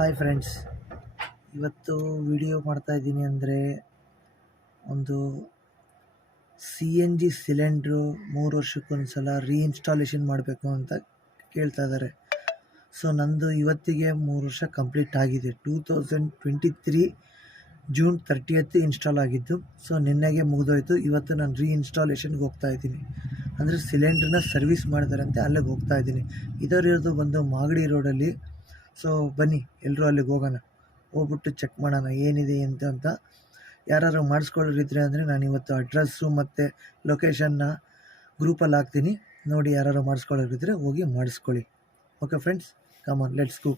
Hi friends, ಇವತ್ತು video ಮಾಡ್ತಾಯಿದ್ದೀನಿ ಅಂದರೆ ಒಂದು CNG ಸಿಲಿಂಡ್ರು 3 ವರ್ಷಕ್ಕೊಂದು ಸಲ ರೀಇನ್ಸ್ಟಾಲೇಷನ್ ಮಾಡಬೇಕು ಅಂತ ಕೇಳ್ತಾ ಇದ್ದಾರೆ. ಸೊ ನಂದು ಇವತ್ತಿಗೆ 3 ವರ್ಷ ಕಂಪ್ಲೀಟ್ ಆಗಿದೆ. 2023 ಜೂನ್ 30th ಇನ್ಸ್ಟಾಲ್ ಆಗಿದ್ದು. ಸೊ ನಿನ್ನೆಗೆ ಮುಗಿದೋಯ್ತು. ಇವತ್ತು ನಾನು ರೀಇನ್ಸ್ಟಾಲೇಷನ್ಗೆ ಹೋಗ್ತಾಯಿದ್ದೀನಿ. ಅಂದರೆ ಸಿಲಿಂಡ್ರನ್ನ ಸರ್ವಿಸ್ ಮಾಡಿದಾರಂತೆ, ಅಲ್ಲಿಗೆ ಹೋಗ್ತಾಯಿದ್ದೀನಿ. ಇದರಿರೋದು ಬಂದು ಮಾಗಡಿ ರೋಡಲ್ಲಿ. ಸೊ ಬನ್ನಿ ಎಲ್ಲರೂ ಅಲ್ಲಿಗೆ ಹೋಗೋಣ, ಹೋಗ್ಬಿಟ್ಟು ಚೆಕ್ ಮಾಡೋಣ ಏನಿದೆ ಅಂತ. ಯಾರು ಮಾಡಿಸ್ಕೊಳ್ಳೋರಿದ್ರೆ ಅಂದರೆ ನಾನು ಇವತ್ತು ಅಡ್ರೆಸ್ಸು ಮತ್ತು ಲೊಕೇಶನ್ನ ಗ್ರೂಪಲ್ಲಿ ಹಾಕ್ತೀನಿ. ನೋಡಿ ಯಾರು ಮಾಡಿಸ್ಕೊಳ್ಳೋರಿದ್ರೆ ಹೋಗಿ ಮಾಡಿಸ್ಕೊಳ್ಳಿ. Okay friends, come on, let's go.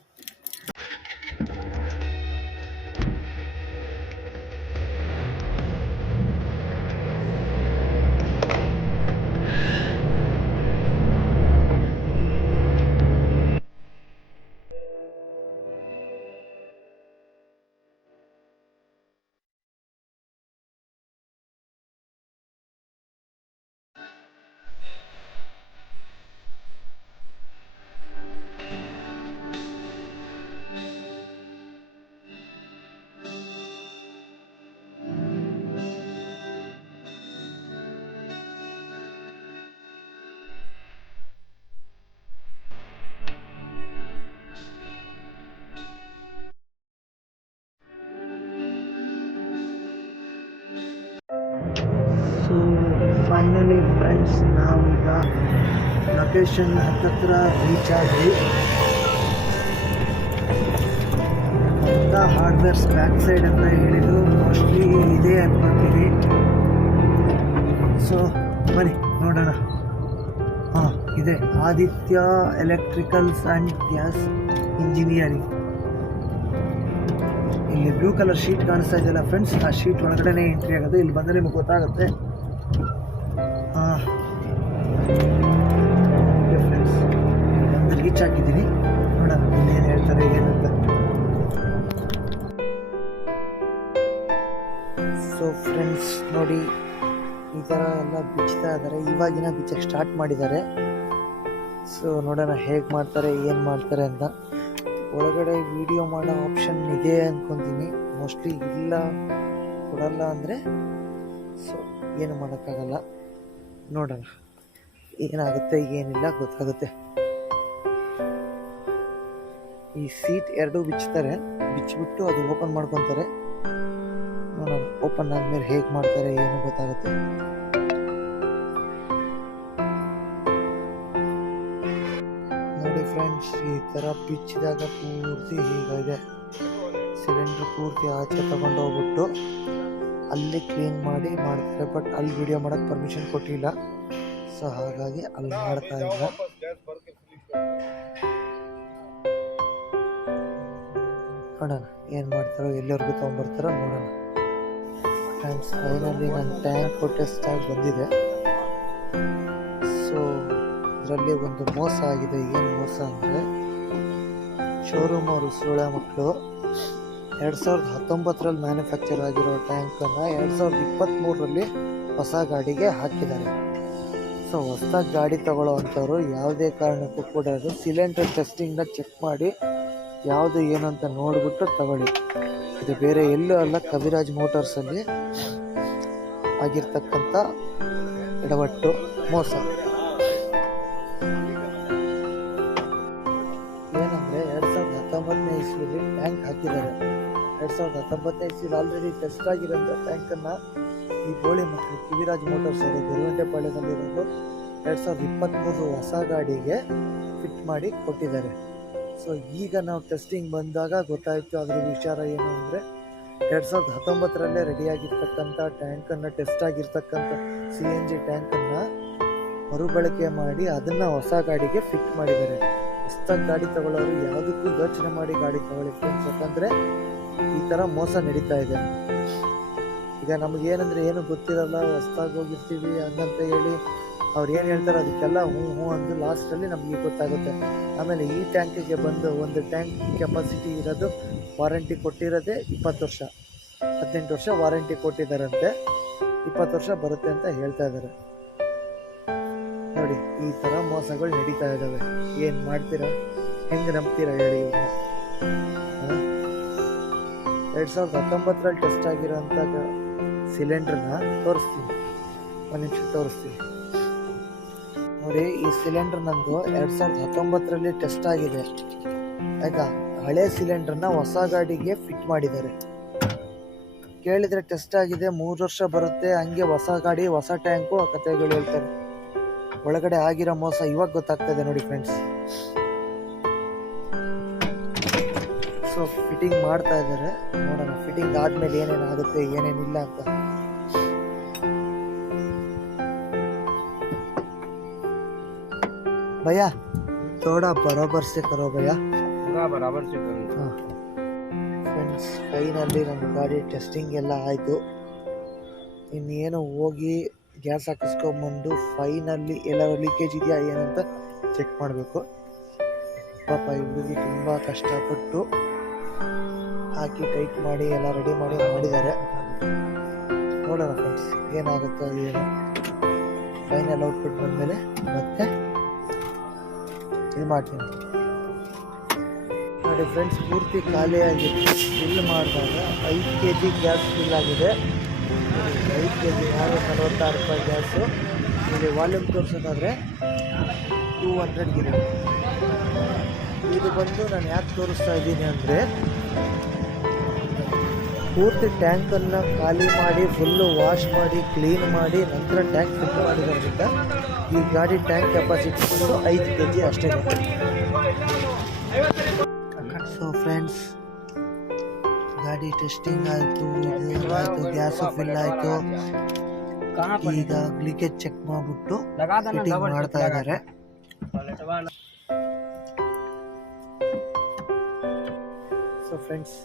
So finally friends, ನಾವೀಗ ಲೊಕೇಶನ್ ಹತ್ತಿರ ರೀಚ್ ಆದ್ವಿ. ಅಂತ ಹಾರ್ಡ್ವೇರ್ಸ್ ಬ್ಯಾಕ್ ಸೈಡ್ ಅಂತ ಹೇಳಿದ್ರು, ಮೋಸ್ಟ್ಲಿ ಇದೆ ಅನ್ಕೊತೀವಿ. ಸೊ ಬನ್ನಿ ನೋಡೋಣ. ಹಾಂ, ಇದೆ Aditya electricals and gas engineering. ಇಲ್ಲಿ ಬ್ಲೂ ಕಲರ್ ಶೀಟ್ ಕಾಣಿಸ್ತಾ ಇದೆಯಲ್ಲ ಫ್ರೆಂಡ್ಸ್, ಆ ಶೀಟ್ ಒಳಗಡೆನೇ ಎಂಟ್ರಿ ಆಗೋದು. ಇಲ್ಲಿ ಬಂದರೆ ನಿಮಗೆ ಗೊತ್ತಾಗುತ್ತೆ. ಫ್ರೆಂಡ್ಸ್, ಒಂದು ರೀಚ್ ಆಗಿದ್ದೀನಿ. ನೋಡೋಣ ಇನ್ನೇನು ಹೇಳ್ತಾರೆ ಏನಂತ. ಸೊ ಫ್ರೆಂಡ್ಸ್ ನೋಡಿ, ಈ ಥರ ಎಲ್ಲ ಬಿಚ್ತಾ ಇದ್ದಾರೆ. ಇವಾಗಿನ ಬಿಚ್ಚಕ್ಕೆ ಸ್ಟಾರ್ಟ್ ಮಾಡಿದ್ದಾರೆ. ಸೊ ನೋಡೋಣ ಹೇಗೆ ಮಾಡ್ತಾರೆ, ಏನು ಮಾಡ್ತಾರೆ ಅಂತ. ಒಳಗಡೆ ವಿಡಿಯೋ ಮಾಡೋ ಆಪ್ಷನ್ ಇದೆ ಅಂದ್ಕೊತೀನಿ. ಮೋಸ್ಟ್ಲಿ ಇಲ್ಲ, ಕೊಡಲ್ಲ ಅಂದರೆ ಸೊ ಏನು ಮಾಡೋಕ್ಕಾಗಲ್ಲ. ನೋಡೋಣ ಏನಾಗುತ್ತೆ ಏನಿಲ್ಲ ಗೊತ್ತಾಗುತ್ತೆ. ಈ ಸೀಟ್ ಎರಡೂ ಬಿಚ್ತಾರೆ, ಬಿಚ್ಚಿಬಿಟ್ಟು ಅದು ಓಪನ್ ಮಾಡ್ಕೊತಾರೆ. ನೋಡೋಣ ಓಪನ್ ಆದಮೇಲೆ ಹೇಗೆ ಮಾಡ್ತಾರೆ ಏನು ಗೊತ್ತಾಗುತ್ತೆ. ನೋಡಿ ಫ್ರೆಂಡ್ಸ್, ಈ ಥರ ಬಿಚ್ಚಿದಾಗ ಪೂರ್ತಿ ಹೀಗಿದೆ. ಸಿಲಿಂಡ್ರ್ ಪೂರ್ತಿ ಆಚೆ ತಗೊಂಡೋಗ್ಬಿಟ್ಟು ಅಲ್ಲಿ ಕ್ಲೀನ್ ಮಾಡಿ ಮಾಡ್ತಾರೆ. ಬಟ್ ಅಲ್ಲಿ ವಿಡಿಯೋ ಮಾಡೋಕ್ಕೆ ಪರ್ಮಿಷನ್ ಕೊಟ್ಟಿಲ್ಲ. ಸೊ ಹಾಗಾಗಿ ಅಲ್ಲಿ ಮಾಡ್ತಾ ಇಲ್ಲ. ನೋಡೋಣ ಏನು ಮಾಡ್ತಾರೋ, ಎಲ್ಲರಿಗೂ ತೊಗೊಂಬರ್ತಾರೋ ನೋಡೋಣ. ಫ್ರೆಂಡ್ಸ್ ಫೈನಲಿ ನನ್ನ ಟ್ಯಾಂಕ್ ಟೆಸ್ಟ್ ಆಗಿ ಬಂದಿದೆ. ಸೊ ಇದರಲ್ಲಿ ಒಂದು ಮೋಸ ಆಗಿದೆ. ಏನು ಮೋಸ ಅಂದರೆ, ಶೋರೂಮ್ ಅವರು ಸುಳ್ಳ ಮಕ್ಕಳು 2019ರಲ್ಲಿ ಮ್ಯಾನುಫ್ಯಾಕ್ಚರ್ ಆಗಿರೋ ಟ್ಯಾಂಕನ್ನು 2023ರಲ್ಲಿ ಹೊಸ ಗಾಡಿಗೆ ಹಾಕಿದ್ದಾರೆ. ಸೊ ಹೊಸದಾಗಿ ಗಾಡಿ ತಗೊಳ್ಳೋ ಅಂಥವ್ರು ಯಾವುದೇ ಕಾರಣಕ್ಕೂ ಕೂಡ ಸಿಲಿಂಡರ್ ಟೆಸ್ಟಿಂಗ್ನ ಚೆಕ್ ಮಾಡಿ ಯಾವುದು ಏನು ಅಂತ ನೋಡಿಬಿಟ್ಟು ತಗೊಳ್ಳಿ. ಇದು ಬೇರೆ ಎಲ್ಲೂ ಅಲ್ಲ, ಕವಿರಾಜ್ ಮೋಟಾರ್ಸಲ್ಲಿ ಆಗಿರ್ತಕ್ಕಂಥ ಎಡವಟ್ಟು, ಮೋಸ. ಏನಂದರೆ 2019ನೇ ಇಸ್ವಿಲಿ ಟ್ಯಾಂಕ್ ಹಾಕಿದ್ದಾರೆ. 2019ನೇ ಇಸ್ವಿಲಿ ಆಲ್ರೆಡಿ ಟೆಸ್ಟ್ ಆಗಿರೋಂಥ ಟ್ಯಾಂಕನ್ನು ಈ ಗೋಳಿ ಮಕ್ಕಳು ಕವಿರಾಜ್ ಮೋಟಾರ್ಸ್ ಅವರು ಗುರುವಂಟೆಪಾಳ್ಯದಲ್ಲಿರೋದು 2023 ಹೊಸ ಗಾಡಿಗೆ ಫಿಟ್ ಮಾಡಿ ಕೊಟ್ಟಿದ್ದಾರೆ. ಸೊ ಈಗ ನಾವು ಟೆಸ್ಟಿಂಗ್ ಬಂದಾಗ ಗೊತ್ತಾಯಿತು ಅದರ ವಿಚಾರ ಏನು ಅಂದರೆ, 2019ರಲ್ಲೇ ರೆಡಿಯಾಗಿರ್ತಕ್ಕಂಥ ಟ್ಯಾಂಕನ್ನು, ಟೆಸ್ಟ್ ಆಗಿರ್ತಕ್ಕಂಥ CNG ಟ್ಯಾಂಕನ್ನು ಮರುಬಳಕೆ ಮಾಡಿ ಅದನ್ನು ಹೊಸ ಗಾಡಿಗೆ ಫಿಟ್ ಮಾಡಿದ್ದಾರೆ. ಹೊಸದಾಗಿ ಗಾಡಿ ತಗೊಳ್ಳೋರು ಯಾವುದಕ್ಕೂ ಯೋಚನೆ ಮಾಡಿ ಗಾಡಿ ತಗೊಳ್ಳಿ ಫ್ರೆಂಡ್ಸ್. ಯಾಕಂದರೆ ಈ ಥರ ಮೋಸ ನಡೀತಾ ಇದೆ. ಈಗ ನಮಗೇನಂದರೆ ಏನು ಗೊತ್ತಿರಲ್ಲ, ಹೊಸದಾಗಿ ಹೋಗಿರ್ತೀವಿ ಹಂಗಂತ ಹೇಳಿ ಅವ್ರು ಏನು ಹೇಳ್ತಾರೆ ಅದಕ್ಕೆಲ್ಲ ಹ್ಞೂ ಅಂದು ಲಾಸ್ಟಲ್ಲಿ ನಮಗೆ ಗೊತ್ತಾಗುತ್ತೆ. ಆಮೇಲೆ ಈ ಟ್ಯಾಂಕಿಗೆ ಬಂದು ಒಂದು ಟ್ಯಾಂಕ್ ಕೆಪಾಸಿಟಿ ಇರೋದು ವಾರಂಟಿ ಕೊಟ್ಟಿರೋದೇ 20 ವರ್ಷ, 18 ವರ್ಷ ವಾರಂಟಿ ಕೊಟ್ಟಿದ್ದಾರಂತೆ. 20 ವರ್ಷ ಬರುತ್ತೆ ಅಂತ ಹೇಳ್ತಾ ಇದ್ದಾರೆ. ನೋಡಿ ಈ ಥರ ಮೋಸಗಳು ನಡೀತಾ ಇದ್ದಾವೆ. ಏನು ಮಾಡ್ತೀರಾ, ಹೆಂಗೆ ನಂಬ್ತೀರಾ ಹೇಳಿ ಇವ್ರನ್ನ? 2019ರಲ್ಲಿ ಟೆಸ್ಟ್ ಆಗಿರೋಂಥ ಸಿಲಿಂಡ್ರನ್ನ ತೋರಿಸ್ತೀನಿ. ಒಂದು ನಿಮಿಷ ತೋರಿಸ್ತೀನಿ ನೋಡಿ. ಈ ಸಿಲಿಂಡರ್ ನಂದು 2019ರಲ್ಲಿ ಟೆಸ್ಟ್ ಆಗಿದೆ ಆಯ್ತಾ. ಹಳೆ ಸಿಲಿಂಡರ್ನ ಹೊಸ ಗಾಡಿಗೆ ಫಿಟ್ ಮಾಡಿದ್ದಾರೆ. ಕೇಳಿದರೆ ಟೆಸ್ಟ್ ಆಗಿದೆ 3 ವರ್ಷ ಬರುತ್ತೆ, ಹಂಗೆ ಹೊಸ ಗಾಡಿ ಹೊಸ ಟ್ಯಾಂಕು ಆ ಕಥೆಗಳು ಹೇಳ್ತಾರೆ. ಒಳಗಡೆ ಆಗಿರೋ ಮೋಸ ಇವಾಗ ಗೊತ್ತಾಗ್ತದೆ ನೋಡಿ ಫ್ರೆಂಡ್ಸ್. ಸೊ ಫಿಟ್ಟಿಂಗ್ ಮಾಡ್ತಾ ಇದ್ದಾರೆ, ನೋಡೋಣ ಫಿಟ್ಟಿಂಗ್ ಆದ್ಮೇಲೆ ಏನೇನಾಗುತ್ತೆ ಏನೇನಿಲ್ಲ ಅಂತ. भैया थोड़ा बराबर से करो भैया. पूरा बराबर से करो. ಫ್ರೆಂಡ್ಸ್ ಫೈನಲ್ಲಿ ನಮ್ಮ ಗಾಡಿ ಟೆಸ್ಟಿಂಗ್ ಎಲ್ಲ ಆಯಿತು. ಇನ್ನೇನು ಹೋಗಿ ಗ್ಯಾಸ್ ಹಾಕಿಸ್ಕೊಂಬಂದು ಫೈನಲ್ಲಿ ಎಲ್ಲರೂ ಲೀಕೇಜ್ ಇದೆಯಾ ಏನಂತ ಚೆಕ್ ಮಾಡಬೇಕು. ಪಾಪ ಈ ಹುಡುಗಿ ತುಂಬ ಕಷ್ಟಪಟ್ಟು ಹಾಕಿ ಟೈಟ್ ಮಾಡಿ ಎಲ್ಲ ರೆಡಿ ಮಾಡಿದ್ದಾರೆ. ನೋಡೋಣ ಫ್ರೆಂಡ್ಸ್ ಏನಾಗುತ್ತೋ ಏನು. ಫೈನಲ್ ಔಟ್ಪುಟ್ ಬಂದಮೇಲೆ ಮತ್ತೆ ಇದು ಮಾಡ್ತೀನಿ ನೋಡಿ ಫ್ರೆಂಡ್ಸ್. ಪೂರ್ತಿ ಖಾಲಿಯಾಗಿತ್ತು. ಫಿಲ್ ಮಾಡಿದಾಗ 5 kg ಗ್ಯಾಸ್ ಫಿಲ್ ಆಗಿದೆ. 5 kg 46 ರೂಪಾಯಿ ಗ್ಯಾಸು. ಇಲ್ಲಿ ವಾಲ್ಯೂಮ್ ತೋರಿಸೋದಾದರೆ 200 ಗಿದೆ. ಇದು ಬಂದು ನಾನು ಯಾಕೆ ತೋರಿಸ್ತಾ ಇದ್ದೀನಿ ಅಂದರೆ, ಪೂರ್ತಿ ಟ್ಯಾಂಕನ್ನು ಖಾಲಿ ಮಾಡಿ ಫುಲ್ಲು ವಾಶ್ ಮಾಡಿ ಕ್ಲೀನ್ ಮಾಡಿ ನಂತರ ಟ್ಯಾಂಕ್ ಫಿಲ್ ಮಾಡಿರೋದ್ರಿಂದ ಈ ಗಾಡಿ ಟ್ಯಾಂಕ್ ಕೆಪಾಸಿಟಿ ಬಂದು 5 kg ಅಷ್ಟೇ. ಸೊ ಫ್ರೆಂಡ್ಸ್ ಗಾಡಿ ಟೆಸ್ಟಿಂಗ್ ಆಯಿತು, ಇದು ಆಯಿತು, ಗ್ಯಾಸು ಫಿಲ್ ಆಯಿತು. ಈಗ ಲೀಕೇಜ್ ಚೆಕ್ ಮಾಡಿಬಿಟ್ಟು ಫಿಟ್ಟಿಂಗ್ ಮಾಡ್ತಾ ಇದ್ದಾರೆ. ಸೊ ಫ್ರೆಂಡ್ಸ್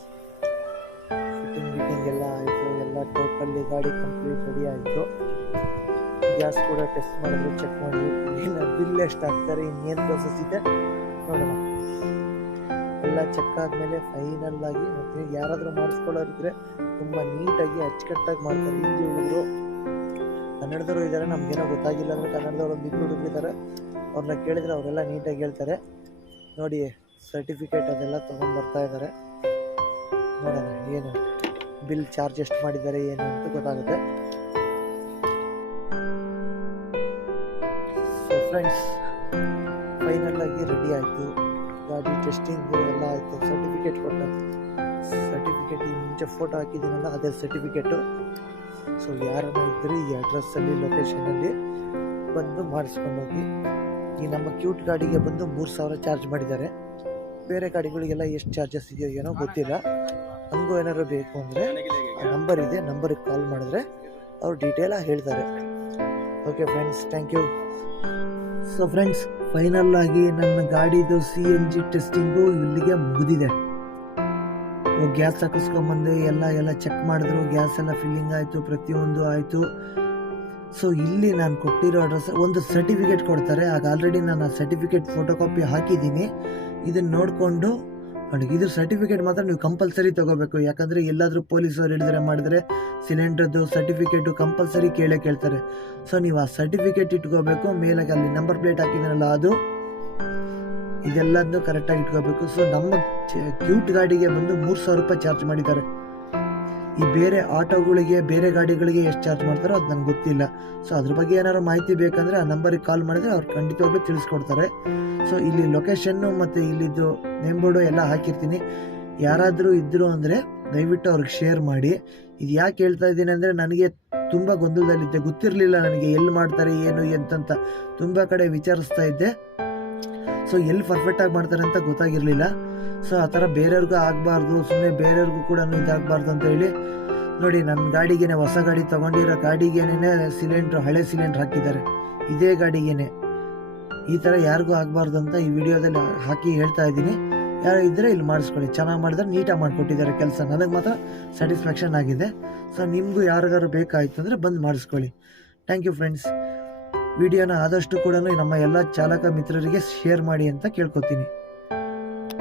ಫಿಟ್ಟಿಂಗ್ ಎಲ್ಲ ಆಯಿತು, ಎಲ್ಲ ಟೋಟಲ್ಲಿ ಗಾಡಿ ಕಂಪ್ಲೀಟ್ ರೆಡಿ ಆಯಿತು. ಗ್ಯಾಸ್ ಕೂಡ ಟೆಸ್ಟ್ ಮಾಡಿದ್ರು, ಚೆಕ್ ಮಾಡಿ ಬಿಲ್ ಎಷ್ಟು ಹಾಕ್ತಾರೆ, ಇನ್ನೇನು ಪ್ರೋಸೆಸ್ ಇದೆ ನೋಡೋಣ. ಎಲ್ಲ ಚೆಕ್ ಆದಮೇಲೆ ಫೈನಲ್ ಆಗಿ ಮತ್ತೆ ಯಾರಾದರೂ ಮಾಡಿಸ್ಕೊಳ್ಳೋರಿದ್ರೆ ತುಂಬ ನೀಟಾಗಿ ಅಚ್ಚುಕಟ್ಟಾಗಿ ಮಾಡ್ತಾರೆ. ಹಿಂದಿ ಹುಡುಗರು ಕನ್ನಡದವರು ಇದ್ದಾರೆ, ನಮಗೇನೋ ಗೊತ್ತಾಗಿಲ್ಲ ಅಂದರೆ ಕನ್ನಡದವ್ರು ಒಂದು ಇಬ್ಬರು ಹುಡುಗರು ಇದ್ದಾರೆ, ಅವ್ರನ್ನ ಕೇಳಿದರೆ ಅವರೆಲ್ಲ ನೀಟಾಗಿ ಹೇಳ್ತಾರೆ. ನೋಡಿ ಸರ್ಟಿಫಿಕೇಟ್ ಅದೆಲ್ಲ ತೊಗೊಂಡು ಬರ್ತಾ ಇದ್ದಾರೆ. ನೋಡೋಣ ಏನು ಬಿಲ್ ಚಾರ್ಜ್ ಎಷ್ಟು ಮಾಡಿದ್ದಾರೆ ಏನು ಅಂತ ಗೊತ್ತಾಗುತ್ತೆ. ಸೊ ಫ್ರೆಂಡ್ಸ್ ಫೈನಲ್ ಆಗಿ ರೆಡಿ ಆಯಿತು. ಗಾಡಿ ಟೆಸ್ಟಿಂಗು ಎಲ್ಲ ಆಯಿತು. ಸರ್ಟಿಫಿಕೇಟ್ ಕೊಟ್ಟ. ಸರ್ಟಿಫಿಕೇಟ್ ಈ ಮುಂಚೆ ಫೋಟೋ ಹಾಕಿದ್ದೀನಲ್ಲ ಅದೇ ಸರ್ಟಿಫಿಕೇಟು. ಸೊ ಯಾರನ್ನ ಇದ್ದರೆ ಈ ಅಡ್ರೆಸ್ಸಲ್ಲಿ ಲೊಕೇಶನಲ್ಲಿ ಬಂದು ಮಾಡಿಸ್ಕೊಂಡೋಗಿ. ಈ ನಮ್ಮ ಕ್ಯೂಟ್ ಗಾಡಿಗೆ ಬಂದು 3000 ಚಾರ್ಜ್ ಮಾಡಿದ್ದಾರೆ. ಬೇರೆ ಗಾಡಿಗಳಿಗೆಲ್ಲ ಎಷ್ಟು ಚಾರ್ಜಸ್ ಇದೆಯೋ ಏನೋ ಗೊತ್ತಿಲ್ಲ. ಹಂಗೂ ಏನಾದ್ರು ಬೇಕು ಅಂದರೆ ನಂಬರ್ ಇದೆ, ನಂಬರಿಗೆ ಕಾಲ್ ಮಾಡಿದ್ರೆ ಅವ್ರು ಡೀಟೇಲಾಗಿ ಹೇಳ್ತಾರೆ. Okay friends, thank you. So friends final ಆಗಿ ನನ್ನ ಗಾಡಿದು CNG ಟೆಸ್ಟಿಂಗು ಇಲ್ಲಿಗೆ ಮುಗಿದಿದೆ. ಗ್ಯಾಸ್ ಹಾಕಿಸ್ಕೊಂಬಂದು ಎಲ್ಲ ಚೆಕ್ ಮಾಡಿದ್ರು, ಗ್ಯಾಸ್ ಎಲ್ಲ ಫಿಲ್ಲಿಂಗ್ ಆಯಿತು, ಪ್ರತಿಯೊಂದು ಆಯಿತು. ಸೊ ಇಲ್ಲಿ ನಾನು ಕೊಟ್ಟಿರೋ ಅಡ್ರೆಸ್ ಒಂದು ಸರ್ಟಿಫಿಕೇಟ್ ಕೊಡ್ತಾರೆ. ಆಗ ಆಲ್ರೆಡಿ ನಾನು ಆ ಸರ್ಟಿಫಿಕೇಟ್ ಫೋಟೋ ಕಾಪಿ ಹಾಕಿದ್ದೀನಿ. ಇದನ್ನು ನೋಡಿಕೊಂಡು ಇದ್ರ ಸರ್ಟಿಫಿಕೇಟ್ ಮಾತ್ರ ನೀವು ಕಂಪಲ್ಸರಿ ತೊಗೋಬೇಕು. ಯಾಕಂದರೆ ಎಲ್ಲಾದರೂ ಪೊಲೀಸವ್ರು ಹೇಳಿದ್ರೆ ಮಾಡಿದ್ರೆ ಸಿಲಿಂಡ್ರದ್ದು ಸರ್ಟಿಫಿಕೇಟು ಕಂಪಲ್ಸರಿ ಕೇಳ್ತಾರೆ. ಸೊ ನೀವು ಆ ಸರ್ಟಿಫಿಕೇಟ್ ಇಟ್ಕೋಬೇಕು. ಮೇಲೆ ಅಲ್ಲಿ ನಂಬರ್ ಪ್ಲೇಟ್ ಹಾಕಿದ್ರಲ್ಲ ಅದು, ಇದೆಲ್ಲದನ್ನು ಕರೆಕ್ಟಾಗಿ ಇಟ್ಕೋಬೇಕು. ಸೊ ನಮ್ಮ ಕ್ಯೂಟ್ ಗಾಡಿಗೆ ಬಂದು 3000 ರೂಪಾಯಿ ಚಾರ್ಜ್ ಮಾಡಿದ್ದಾರೆ. ಈ ಬೇರೆ ಆಟೋಗಳಿಗೆ ಬೇರೆ ಗಾಡಿಗಳಿಗೆ ಎಷ್ಟು ಚಾರ್ಜ್ ಮಾಡ್ತಾರೋ ಅದು ನನಗೆ ಗೊತ್ತಿಲ್ಲ. ಸೊ ಅದ್ರ ಬಗ್ಗೆ ಏನಾದ್ರು ಮಾಹಿತಿ ಬೇಕಂದರೆ ಆ ನಂಬರಿಗೆ ಕಾಲ್ ಮಾಡಿದ್ರೆ ಅವ್ರು ಖಂಡಿತವಾಗ್ಲೂ ತಿಳಿಸ್ಕೊಡ್ತಾರೆ. ಸೊ ಇಲ್ಲಿ ಲೊಕೇಶನ್ನು ಮತ್ತು ಇಲ್ಲಿದ್ದು ನೇಮ್ ಬೋರ್ಡು ಎಲ್ಲ ಹಾಕಿರ್ತೀನಿ. ಯಾರಾದರೂ ಇದ್ದರು ಅಂದರೆ ದಯವಿಟ್ಟು ಅವ್ರಿಗೆ ಶೇರ್ ಮಾಡಿ. ಇದು ಯಾಕೆ ಹೇಳ್ತಾ ಇದ್ದೀನಿ ಅಂದರೆ, ನನಗೆ ತುಂಬ ಗೊಂದಲದಲ್ಲಿದ್ದೆ, ಗೊತ್ತಿರಲಿಲ್ಲ ನನಗೆ ಎಲ್ಲಿ ಮಾಡ್ತಾರೆ ಏನು ಎಂತಂತ. ತುಂಬ ಕಡೆ ವಿಚಾರಿಸ್ತಾ ಇದ್ದೆ. ಸೊ ಎಲ್ಲಿ ಪರ್ಫೆಕ್ಟಾಗಿ ಮಾಡ್ತಾರೆ ಅಂತ ಗೊತ್ತಾಗಿರಲಿಲ್ಲ. ಸೊ ಆ ಥರ ಬೇರೆಯವ್ರಿಗೂ ಆಗಬಾರ್ದು, ಸುಮ್ಮನೆ ಬೇರೆಯವ್ರಿಗೂ ಕೂಡ ಇದಾಗಬಾರ್ದು ಅಂತ ಹೇಳಿ ನೋಡಿ ನನ್ನ ಗಾಡಿಗೇನೆ, ಹೊಸ ಗಾಡಿ ತೊಗೊಂಡಿರೋ ಗಾಡಿಗೇನೆ ಸಿಲಿಂಡ್ರು ಹಳೆ ಸಿಲಿಂಡ್ರ್ ಹಾಕಿದ್ದಾರೆ. ಇದೇ ಗಾಡಿಗೇನೆ ಈ ಥರ ಯಾರಿಗೂ ಆಗಬಾರ್ದು ಅಂತ ಈ ವಿಡಿಯೋದಲ್ಲಿ ಹಾಕಿ ಹೇಳ್ತಾ ಇದ್ದೀನಿ. ಯಾರು ಇದ್ದರೆ ಇಲ್ಲಿ ಮಾಡಿಸ್ಕೊಳ್ಳಿ. ಚೆನ್ನಾಗಿ ಮಾಡಿದ್ರೆ ನೀಟಾಗಿ ಮಾಡಿಕೊಟ್ಟಿದ್ದಾರೆ ಕೆಲಸ. ನನಗೆ ಮಾತ್ರ ಸ್ಯಾಟಿಸ್ಫ್ಯಾಕ್ಷನ್ ಆಗಿದೆ. ಸೊ ನಿಮಗೂ ಯಾರಿಗಾರು ಬೇಕಾಯಿತು ಅಂದರೆ ಬಂದು ಮಾಡಿಸ್ಕೊಳ್ಳಿ. Thank you friends. ವಿಡಿಯೋನ ಆದಷ್ಟು ಕೂಡ ನಮ್ಮ ಎಲ್ಲ ಚಾಲಕ ಮಿತ್ರರಿಗೆ ಶೇರ್ ಮಾಡಿ ಅಂತ ಕೇಳ್ಕೊತೀನಿ.